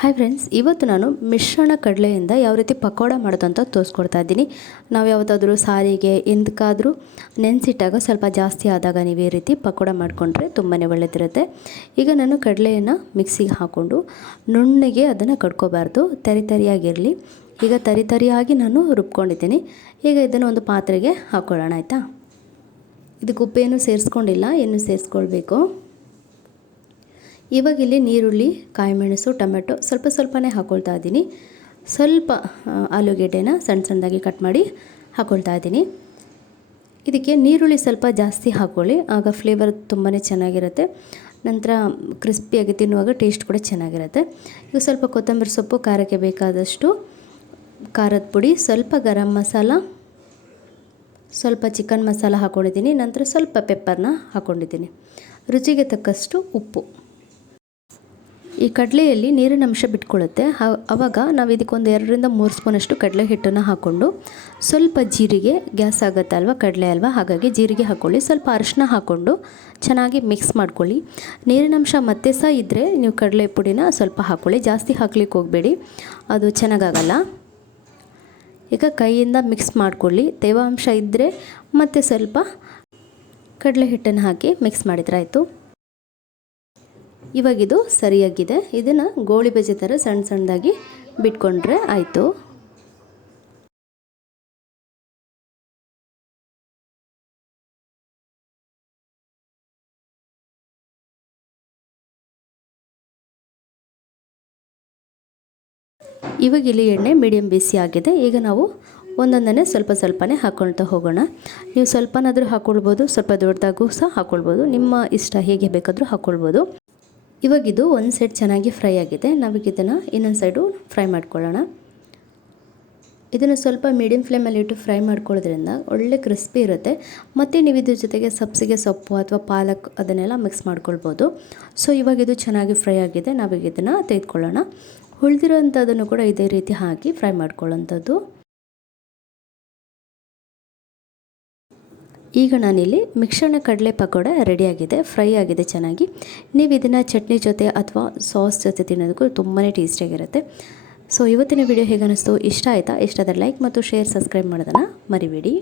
Hi friends, ಇವತ್ತು ನಾನು ಮಿಶ್ರಣ ಕಡಲೆಯಿಂದ ಯಾವ ರೀತಿ ಪಕೋಡ ಮಾಡೋದು ಅಂತ ತೋರಿಸ್ಕೊಡ್ತಾ ಇದ್ದೀನಿ. ನಾವು ಯಾವುದಾದ್ರೂ ಸಾರಿಗೆ ಎಂದಕ್ಕಾದರೂ ನೆನೆಸಿಟ್ಟಾಗ ಸ್ವಲ್ಪ ಜಾಸ್ತಿ ಆದಾಗ ನೀವು ಈ ರೀತಿ ಪಕೋಡ ಮಾಡಿಕೊಂಡ್ರೆ ತುಂಬಾ ಒಳ್ಳೆಯದಿರುತ್ತೆ. ಈಗ ನಾನು ಕಡಲೆಯನ್ನು ಮಿಕ್ಸಿಗೆ ಹಾಕ್ಕೊಂಡು ನುಣ್ಣಗೆ ಅದನ್ನು ಕಡ್ಕೋಬಾರ್ದು, ತರಿಯಾಗಿರಲಿ. ಈಗ ತರಿಯಾಗಿ ನಾನು ರುಬ್ಕೊಂಡಿದ್ದೀನಿ. ಈಗ ಇದನ್ನು ಒಂದು ಪಾತ್ರೆಗೆ ಹಾಕ್ಕೊಳ್ಳೋಣ, ಆಯಿತಾ. ಇದಕ್ಕೆ ಉಪ್ಪೇನು ಸೇರಿಸ್ಕೊಂಡಿಲ್ಲ, ಇನ್ನು ಸೇರಿಸ್ಕೊಳ್ಬೇಕು. ಇವಾಗ ಇಲ್ಲಿ ನೀರುಳ್ಳಿ, ಕಾಯಿಮೆಣಸು, ಟೊಮೆಟೊ ಸ್ವಲ್ಪನೇ ಹಾಕ್ಕೊಳ್ತಾ ಇದ್ದೀನಿ. ಸ್ವಲ್ಪ ಆಲೂಗೆಡ್ಡೆನ ಸಣ್ಣದಾಗಿ ಕಟ್ ಮಾಡಿ ಹಾಕ್ಕೊಳ್ತಾ ಇದ್ದೀನಿ. ಇದಕ್ಕೆ ನೀರುಳ್ಳಿ ಸ್ವಲ್ಪ ಜಾಸ್ತಿ ಹಾಕ್ಕೊಳ್ಳಿ, ಆಗ ಫ್ಲೇವರ್ ತುಂಬಾ ಚೆನ್ನಾಗಿರುತ್ತೆ. ನಂತರ ಕ್ರಿಸ್ಪಿಯಾಗಿ ತಿನ್ನುವಾಗ ಟೇಸ್ಟ್ ಕೂಡ ಚೆನ್ನಾಗಿರುತ್ತೆ. ಈಗ ಸ್ವಲ್ಪ ಕೊತ್ತಂಬರಿ ಸೊಪ್ಪು, ಖಾರಕ್ಕೆ ಬೇಕಾದಷ್ಟು ಖಾರದ ಪುಡಿ, ಸ್ವಲ್ಪ ಗರಂ ಮಸಾಲ, ಸ್ವಲ್ಪ ಚಿಕನ್ ಮಸಾಲ ಹಾಕ್ಕೊಂಡಿದ್ದೀನಿ. ನಂತರ ಸ್ವಲ್ಪ ಪೆಪ್ಪರ್ನ ಹಾಕ್ಕೊಂಡಿದ್ದೀನಿ. ರುಚಿಗೆ ತಕ್ಕಷ್ಟು ಉಪ್ಪು. ಈ ಕಡಲೆಯಲ್ಲಿ ನೀರಿನ ಅಂಶ ಬಿಟ್ಕೊಳ್ಳುತ್ತೆ. ಆವಾಗ ನಾವು ಇದಕ್ಕೊಂದು 2-3 ಸ್ಪೂನಷ್ಟು ಕಡಲೆ ಹಿಟ್ಟನ್ನು ಹಾಕ್ಕೊಂಡು, ಸ್ವಲ್ಪ ಜೀರಿಗೆ, ಗ್ಯಾಸ್ ಆಗುತ್ತೆ ಅಲ್ವಾ, ಕಡಲೆ ಅಲ್ವಾ, ಹಾಗಾಗಿ ಜೀರಿಗೆ ಹಾಕ್ಕೊಳ್ಳಿ. ಸ್ವಲ್ಪ ಅರಿಶಿನ ಹಾಕ್ಕೊಂಡು ಚೆನ್ನಾಗಿ ಮಿಕ್ಸ್ ಮಾಡ್ಕೊಳ್ಳಿ. ನೀರಿನ ಅಂಶ ಮತ್ತೆ ಸಹ ಇದ್ದರೆ ನೀವು ಕಡಲೆ ಪುಡಿನ ಸ್ವಲ್ಪ ಹಾಕ್ಕೊಳ್ಳಿ, ಜಾಸ್ತಿ ಹಾಕ್ಲಿಕ್ಕೆ ಹೋಗಬೇಡಿ, ಅದು ಚೆನ್ನಾಗಾಗಲ್ಲ. ಈಗ ಕೈಯಿಂದ ಮಿಕ್ಸ್ ಮಾಡ್ಕೊಳ್ಳಿ. ತೇವಾಂಶ ಇದ್ದರೆ ಮತ್ತೆ ಸ್ವಲ್ಪ ಕಡಲೆ ಹಿಟ್ಟನ್ನು ಹಾಕಿ ಮಿಕ್ಸ್ ಮಾಡಿದ್ರೆ ಆಯಿತು. ಇವಾಗಿದು ಸರಿಯಾಗಿದೆ. ಇದನ್ನು ಗೋಳಿ ಬಜೆ ಥರ ಸಣ್ಣದಾಗಿ ಬಿಟ್ಕೊಂಡ್ರೆ ಆಯಿತು. ಇವಾಗ ಇಲ್ಲಿ ಎಣ್ಣೆ ಮೀಡಿಯಮ್ ಬಿಸಿ ಆಗಿದೆ. ಈಗ ನಾವು ಒಂದೊಂದನ್ನೇ ಸ್ವಲ್ಪನೇ ಹಾಕ್ಕೊಳ್ತಾ ಹೋಗೋಣ. ನೀವು ಸ್ವಲ್ಪನಾದರೂ ಹಾಕ್ಕೊಳ್ಬೋದು, ಸ್ವಲ್ಪ ದೊಡ್ಡದಾಗೂ ಸಹ ಹಾಕ್ಕೊಳ್ಬೋದು, ನಿಮ್ಮ ಇಷ್ಟ, ಹೇಗೆ ಬೇಕಾದರೂ ಹಾಕ್ಕೊಳ್ಬೋದು. ಇವಾಗಿದು ಒಂದು ಸೈಡ್ ಚೆನ್ನಾಗಿ ಫ್ರೈ ಆಗಿದೆ. ನಾವೀಗ ಇದನ್ನು ಇನ್ನೊಂದು ಸೈಡು ಫ್ರೈ ಮಾಡ್ಕೊಳ್ಳೋಣ. ಇದನ್ನು ಸ್ವಲ್ಪ ಮೀಡಿಯಮ್ ಫ್ಲೇಮಲ್ಲಿ ಇಟ್ಟು ಫ್ರೈ ಮಾಡ್ಕೊಳ್ಳೋದ್ರಿಂದ ಒಳ್ಳೆ ಕ್ರಿಸ್ಪಿ ಇರುತ್ತೆ. ಮತ್ತು ನೀವು ಇದ್ರ ಜೊತೆಗೆ ಸಬ್ಸಿಗೆ ಸೊಪ್ಪು ಅಥವಾ ಪಾಲಕ್ ಅದನ್ನೆಲ್ಲ ಮಿಕ್ಸ್ ಮಾಡ್ಕೊಳ್ಬೋದು. ಸೊ ಇವಾಗಿದು ಚೆನ್ನಾಗಿ ಫ್ರೈ ಆಗಿದೆ. ನಾವೀಗ ಇದನ್ನು ತೆಗೆದುಕೊಳ್ಳೋಣ. ಉಳಿದಿರೋಂಥದ್ದನ್ನು ಕೂಡ ಇದೇ ರೀತಿ ಹಾಕಿ ಫ್ರೈ ಮಾಡ್ಕೊಳ್ಳೋಂಥದ್ದು. ಈಗ ನಾನಿಲ್ಲಿ ಮಿಶ್ರಣ ಕಡಲೆ ಪಕೋಡ ರೆಡಿಯಾಗಿದೆ, ಫ್ರೈ ಆಗಿದೆ ಚೆನ್ನಾಗಿ. ನೀವು ಇದನ್ನು ಚಟ್ನಿ ಜೊತೆ ಅಥವಾ ಸಾಸ್ ಜೊತೆ ತಿನ್ನೋದಕ್ಕೂ ತುಂಬಾ ಟೇಸ್ಟಿಯಾಗಿರುತ್ತೆ. ಸೊ ಇವತ್ತಿನ ವಿಡಿಯೋ ಹೇಗೆ ಅನ್ನಿಸ್ತು, ಇಷ್ಟ ಆಯಿತಾ? ಇಷ್ಟ ಆದರೆ ಲೈಕ್ ಮತ್ತು ಶೇರ್, ಸಬ್ಸ್ಕ್ರೈಬ್ ಮಾಡೋದನ್ನು ಮರಿಬೇಡಿ.